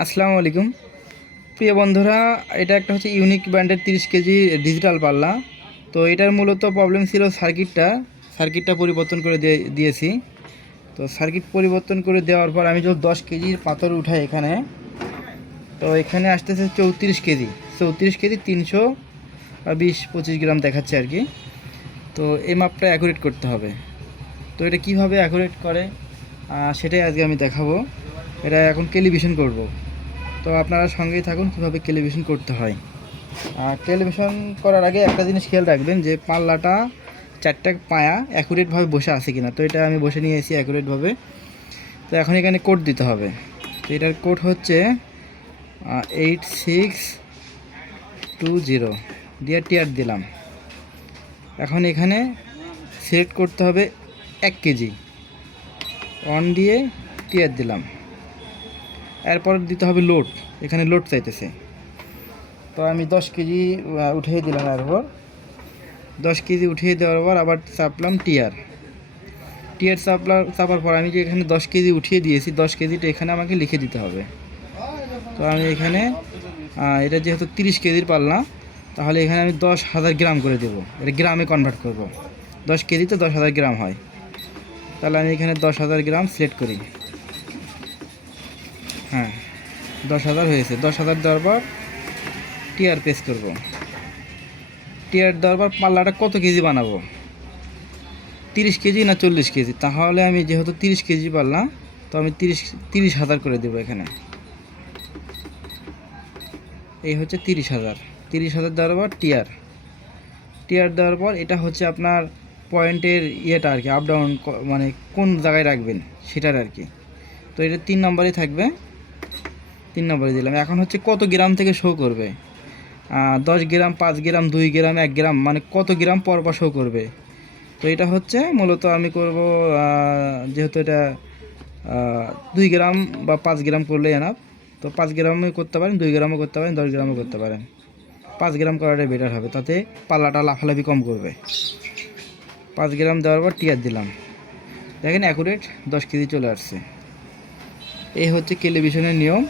আসসালামু আলাইকুম প্রিয় বন্ধুরা, এটা একটা হচ্ছে ইউনিক ব্র্যান্ডের 30 কেজি ডিজিটাল পাল্লা। তো এটার মূলত প্রবলেম ছিল সার্কিটটা পরিবর্তন করে দিয়েছি। তো সার্কিট পরিবর্তন করে দেওয়ার পর আমি যখন 10 কেজির পাথর উঠাই এখানে, তো এখানে আসতেছে 34 কেজি 320-25 গ্রাম দেখাচ্ছে আর কি। তো এই মাপটা অ্যাকুরেট করতে হবে। তো এটা কিভাবে অ্যাকুরেট করে সেটাই আজকে আমি দেখাবো। এটা এখন ক্যালিব্রেশন করব। তো আপনারা সঙ্গেই থাকুন কীভাবে ক্যালিব্রেশন করতে হয়। ক্যালিব্রেশন করার আগে একটা জিনিস খেয়াল রাখবেন যে পাল্লাটা 4টা পায়া অ্যাকুরেটভাবে বসে আছে কিনা। তো এটা আমি বসে নিয়ে এসেছি অ্যাকুরেটভাবে। তো এখন এখানে কোড দিতে হবে। তো এটার কোড হচ্ছে 8620 দিয়ে টিয়ার দিলাম। এখন এখানে সিলেক্ট করতে হবে 1 কেজি, অন দিয়ে টিয়ার দিলাম। এরপর দিতে হবে লোড, এখানে লোড চাইতেছে। তো আমি 10 কেজি উঠিয়ে দিলাম। এরপর 10 কেজি উঠিয়ে দেওয়ার পর আবার চাপলাম টিয়ার চাপার পর আমি যে এখানে 10 কেজি উঠিয়ে দিয়েছি, 10 কেজিটা এখানে আমাকে লিখে দিতে হবে। তো আমি এখানে এটা যেহেতু 30 কেজির পাল্লা, তাহলে এখানে আমি 10,000 গ্রাম করে দেবো। এটা গ্রামে কনভার্ট করব। 10 কেজিতে 10,000 গ্রাম হয়। তাহলে আমি এখানে 10,000 গ্রাম সিলেক্ট করি। হ্যাঁ, 10,000 হয়েছে। 10,000 দেওয়ার পর টিয়ার পেস করব। টিয়ার দেওয়ার পর পাল্লাটা কত কেজি বানাবো, 30 কেজি না 40 কেজি। তাহলে আমি যেহেতু 30 কেজি পাল্লা, তো আমি 30,000 করে দেবো এখানে। এই হচ্ছে 30,000 দেওয়ার পর টিয়ার দেওয়ার পর এটা হচ্ছে আপনার পয়েন্টের ইয়েটা আর কি, আপ ডাউন মানে কোন জায়গায় রাখবেন সেটার আর কি। তো এটা 3 নম্বরে থাকবে, 3 নম্বরে দিলাম। এখন হচ্ছে কত গ্রাম থেকে শো করবে, 10 গ্রাম, 5 গ্রাম, 2 গ্রাম, 1 গ্রাম, মানে কত গ্রাম পর শো করবে। তো এটা হচ্ছে মূলত আমি করব, যেহেতু এটা 2 গ্রাম বা 5 গ্রাম করলে এনাফ। তো 5 গ্রামও করতে পারেন, 2 গ্রামও করতে পারেন, 10 গ্রামও করতে পারেন। 5 গ্রাম করাটাই বেটার হবে, তাতে পাল্লাটা লাফালাফি কম করবে। 5 গ্রাম দেওয়ার পর টিয়ার দিলাম। দেখেন অ্যাকুরেট 10 কেজি চলে আসছে। এই হচ্ছে ক্যালিব্রেশনের নিয়ম।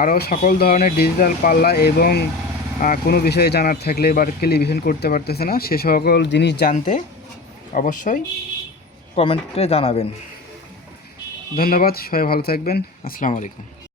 আরও সকল ধরনের ডিজিটাল পাল্লা এবং কোনো বিষয়ে জানার থাকলে বা ক্যালিব্রেশন করতে পারতেছে না, সে সকল জিনিস জানতে অবশ্যই কমেন্টে জানাবেন। ধন্যবাদ, সবাই ভালো থাকবেন। আসসালামু আলাইকুম।